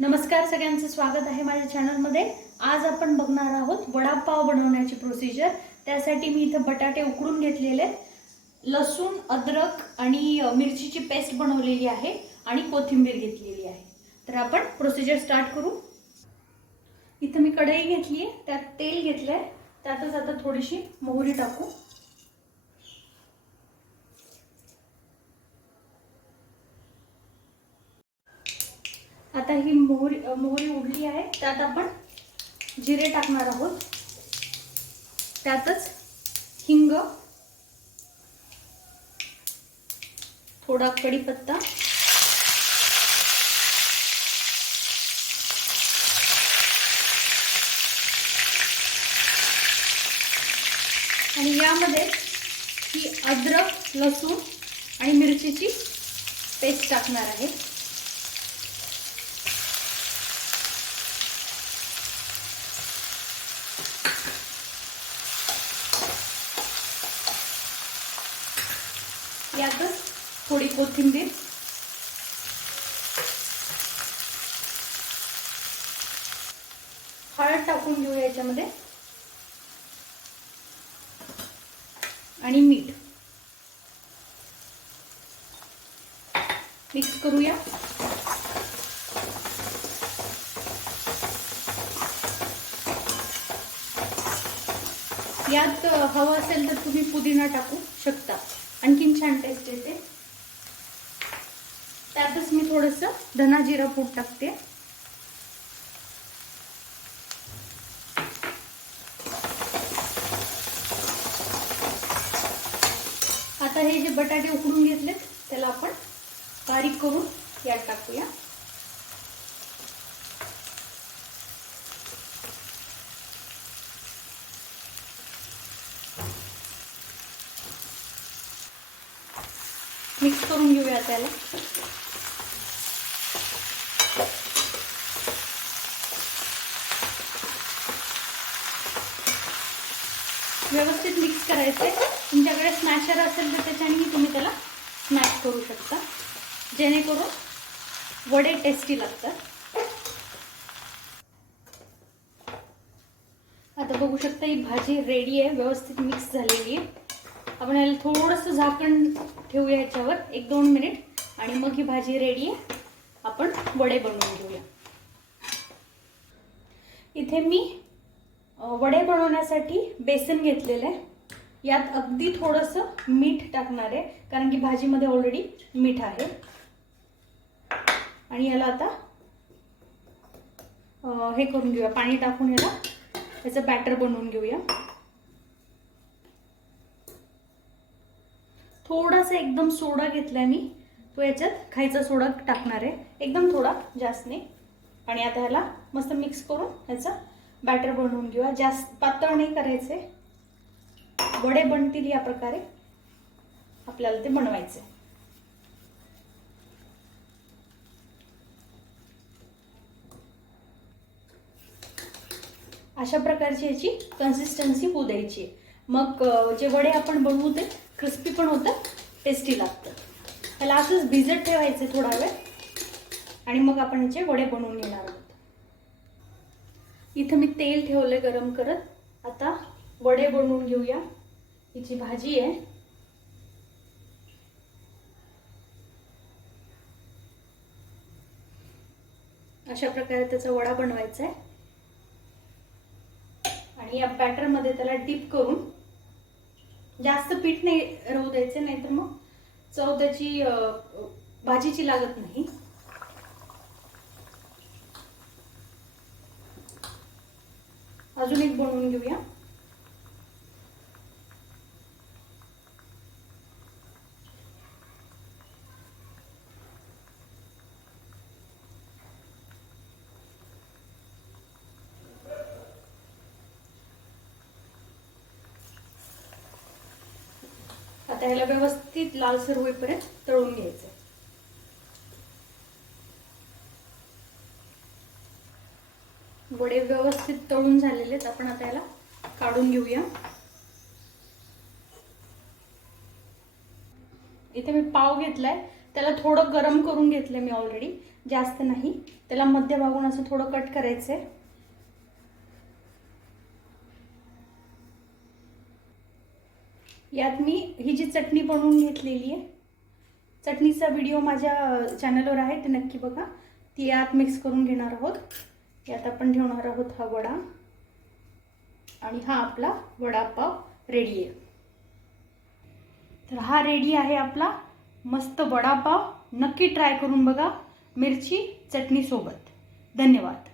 नमस्कार सगळ्यांचं स्वागत आहे माझ्या चॅनलमध्ये आज आपण बघणार आहोत वडापाव बनवण्याची प्रोसिजर त्यासाठी मी इथं बटाटे उकडून घेतलेले लसूण अद्रक आणि मिरचीची पेस्ट बनवलेली आहे आणि कोथिंबीर घेतलेली आहे. तर आपण प्रोसिजर स्टार्ट करू. इथं मी कढई घेतली आहे त्यात तेल घेतलं आहे त्यातच आता थोडीशी मोहरी टाकू. आता ही मोहरी मोहरी उडली आहे. त्यात आपण जिरे टाकणार आहोत. त्यातच हिंग थोडा कढीपत्ता आणि यामध्ये ही अद्रक लसूण आणि मिरचीची पेस्ट टाकणार आहे. यातच थोडी कोथिंबीर. हळद टाकून घेऊ याच्यामध्ये. आणि मीठ. मिक्स करूया. यात हवं असेल तर तुम्ही पुदिना टाकू शकता. आणखीन छान टेस्ट येते. त्यातच मी थोडस धना जिरा पूड टाकते. आता हे जे बटाटे उकडून घेतलेत त्याला आपण बारीक करून यात टाकूया. मिक्स करून घेऊया त्याला. व्यवस्थित मिक्स करायचं. आहे तुमच्याकडे स्मॅशर असेल तर त्याच्यानेही तुम्ही त्याला स्मॅश करू शकता. जेणेकरून वडे टेस्टी लागतात. आता बघू शकता ही भाजी रेडी आहे व्यवस्थित मिक्स झालेली आहे. आपण याला थोडंसं झाकण ठेवूया याच्यावर एक दोन मिनिट. आणि मग ही भाजी रेडी आहे. आपण वडे बनवून घेऊया. इथे मी वडे बनवण्यासाठी बेसन घेतलेलं आहे. यात अगदी थोडंसं मीठ टाकणार आहे कारण की भाजीमध्ये ऑलरेडी मीठ आहे. आणि याला आता हे करून घेऊया. पाणी टाकून याला त्याचं बॅटर बनवून घेऊया. थोडासा एकदम सोडा घेतलाय मी. तो याच्यात खायचा सोडा टाकणार आहे. एकदम थोडा जास्त नाही. आणि आता ह्याला मस्त मिक्स करून ह्याचा बॅटर बनवून घेऊया जास्त पातळ नाही करायचे वडे बनतील या प्रकारे. आपल्याला ते बनवायचे अशा प्रकारची याची कन्सिस्टन्सी होऊ द्यायची आहे. मग जे वडे आपण बनवू ते क्रिस्पी पण होतं टेस्टी लागतं. त्याला असंच भिजत ठेवायचे थोडा वेळ आणि मग आपण याचे वडे बनवून घेणार आहोत. इथं मी तेल ठेवलंय गरम करत. आता वडे बनवून घेऊया. हिची भाजी आहे. अशा प्रकारे त्याचा वडा बनवायचा आहे. आणि या बॅटरमध्ये त्याला डीप करून जास्त पीठ नाही राहू द्यायचं नाही तर मग चव त्याची भाजीची लागत नाही. अजून एक बनवून घेऊया. आता ह्याला व्यवस्थित लालसर होईपर्यंत तळून घ्यायचं. वडे व्यवस्थित तळून झालेले आहेत. आपण आता याला काढून घेऊया. इथे मी पाव घेतलाय. त्याला थोडं गरम करून घेतलंय मी ऑलरेडी जास्त नाही. त्याला मध्य भागून असं थोडं कट करायचं यात मी ही जी चटणी बनवून घेतलेली आहे चटणीचा व्हिडिओ माझ्या चॅनलवर आहे ते नक्की बघा. ती यात मिक्स करून घेणार आहोत. यात आपण ठेवणार आहोत हा वडा. आणि हा आपला वडापाव रेडी आहे. तर हा रेडी आहे आपला मस्त वडापाव. नक्की ट्राय करून बघा मिरची चटणीसोबत धन्यवाद.